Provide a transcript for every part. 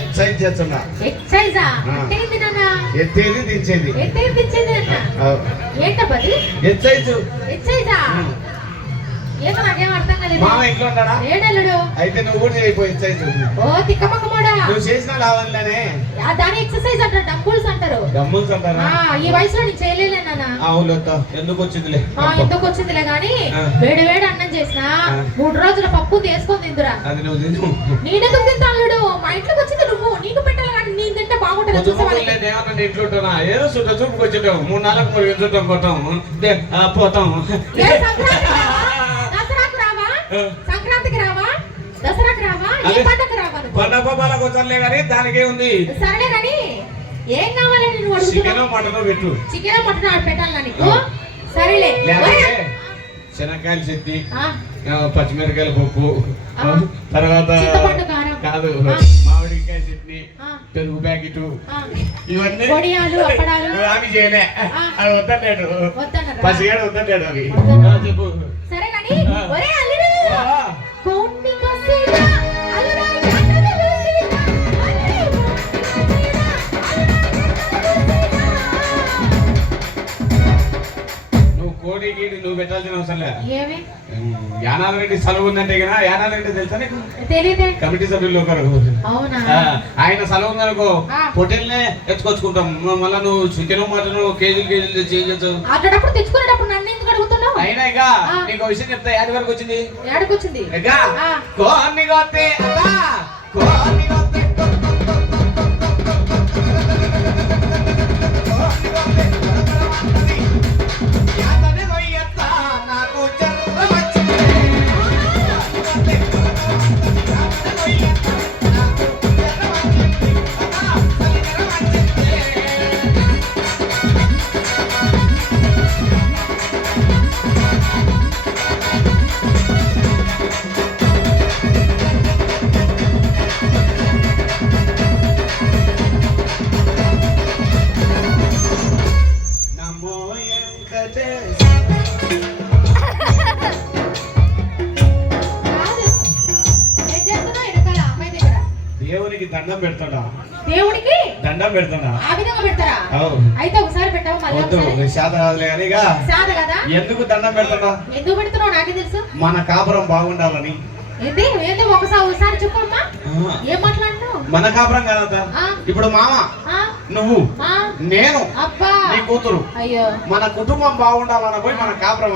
Excise చేస్తున్నా. ఎక్సైజా? ఏంటి నాన్న? ఎత్తేది దించేది. ఎత్తేది దించేది అన్న. ఏంటప్పది? ఎక్సైజ్. ఎక్సైజా? ఏమో నాకేం అర్థం కాలేదు. మామ ఇంట్లో ఉన్నాడా? ఏడల్లుడు. అయితే నువ్వు కూడా చేయిపో ఎక్సైజ్. ఓ తిక్కమక్కమోడా. నువ్వు చేసినా లావాలనే. దాని ఎక్సర్సైజ్ అంటారు, డంబుల్స్ అంటారు. డంబుల్స్ అంటారా? ఈ వయసులో నేను చేయలేలే నాన్న. అవును ఎందుకు వచ్చిందిలే. ఎందుకు వచ్చిందిలే గానీ వేడి వేడి అన్నం చేసినా 3 రోజుల పప్పు తీసుకొని తిందురా. అది నువ్వు తిను. నేనెందుకు తింటాను? మా ఇంట్లోకి వచ్చింది నువ్వు, నీకు పెట్టాలి కానీ నేను తింటే బాగుంటుంది. ఇంట్లో ఉంటున్నా ఏదో చుట్టూ చూపుకి వచ్చేటాం 3 4 3 చుట్టం కొట్టాం పోతాం. సంక్రాంతికి రావా? దసరాకి రావా? ఏ పండగకి రావా? పండగ వచ్చలే కానీ దానికే ఉంది. సరేలే కానీ ఏం కావాలని నువ్వు అడుగుతున్నావు? చికెన్ మటన్ పెట్టు. చికెన్ మటన్ పెట్టాలి నీకు. సరేలే. శనక్కాయలు చెత్తి, పచ్చిమిరకాయల పప్పు, తర్వాత కాదు మామిడికాయ చట్నీ, పెరుగు ప్యాకెట్, ఇవన్నీ అవి చేయలే. అవి వద్దన్నాడు, పసిగాడు వద్దన్నాడు అవి. చెప్పు. సరే కానీ నువ్వు పెట్టాల్సిన అవసరం లేదు. యానాల రెడ్డి సెలవు ఉందంటే కదా, యానాల రెడ్డి తెలుసా నీకు? కమిటీ సభ్యులు ఒకరు. ఆయన సెలవు ఉందనుకో హోటల్నే ఎత్తుకొచ్చుకుంటాం. మళ్ళీ నువ్వు చికెన్ మటన్ కేజీలు చేయొచ్చు. అయినా ఇక నీకు విషయం చెప్తా. ఏడు వరకు వచ్చింది. దేవునికి దండం పెడతాడా? దేవునికి దండం పెడతాడా? ఆ విధంగా పెడతారా? అయితే ఒకసారి పెట్టావు మళ్ళీ సాధ కదా. ఎందుకు దండం పెడతాడా? ఎందుకు పెడుతున్నావు నాకే తెలుసు. మన కాపురం బాగుండాలని. ఏంటి ఏంటి ఒకసారి చెప్పమ్మా. ఏం మాట్లాడుతున్నావు? మన కాపురం కదా. ఇప్పుడు మామ, నువ్వు, నేను, నీ కూతురు, అయ్యో మన కుటుంబం బాగుండాలని పోయి మన కాపురం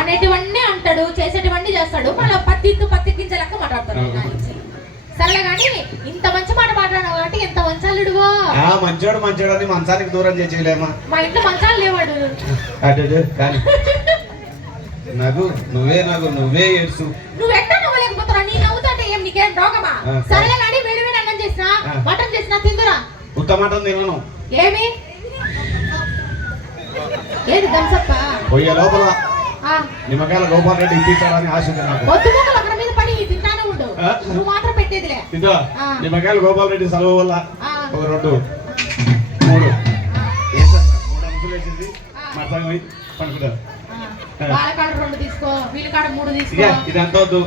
అనేటివన్నీ అంటాడు, చేసేటివన్నీ చేస్తాడు. మళ్ళీ పత్తికించే లెక్క మాట్లాడతాడు. సరే కానీ ఇంత మంచి మాట మాట్లాడావు కాబట్టి ఎంత మంచాలుడువో. మంచోడు మంచోడు అని మంచానికి దూరం చేయలేమా? మా ఇంట్లో మంచాలు లేవాడు. కానీ నువ్వే ఏడ్సు. నువ్వు ఎట్లా నవ్వలేకపోతున్నా? నీ నవ్వుతుంటే ఏం నీకేం రోగమా? సరేలే కానీ వేడి వేడి అన్నం చేసినా మటన్ చేసినా తిందురా. ఉత్త మటన్ తినను. ఏమి ఏది దంసప్ప పోయే లోపల నిమ్మకాయల గోపాల్ రెడ్డి ఇప్పించాలని ఆశ ఉంది నాకు. అక్కడ మీద పడి తింటానే ఉండు. నువ్వు మాత్రం పెట్టేదిలే. నిమ్మకాయల గోపాల్ రెడ్డి సెలవు వల్ల ఒక 2 3 అంచులు వేసింది మటన్ పనుకుంటారు. వాళ్ళ కాడ 2 తీసుకో, వీళ్ళ కాడ 3 తీసుకో. ఇదంతా వద్దు.